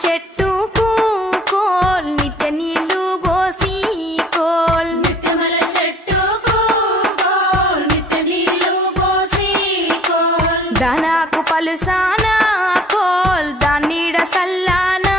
చెట్టుకు కోల్ నిత్య నీళ్లు పోసి కోల్ నిత్యమల చెట్టుకు కోల్ నిత్య నీళ్లు పోసి కోల్ దానాకు పలుసానా కోల్ దాన్నీడ సల్లానా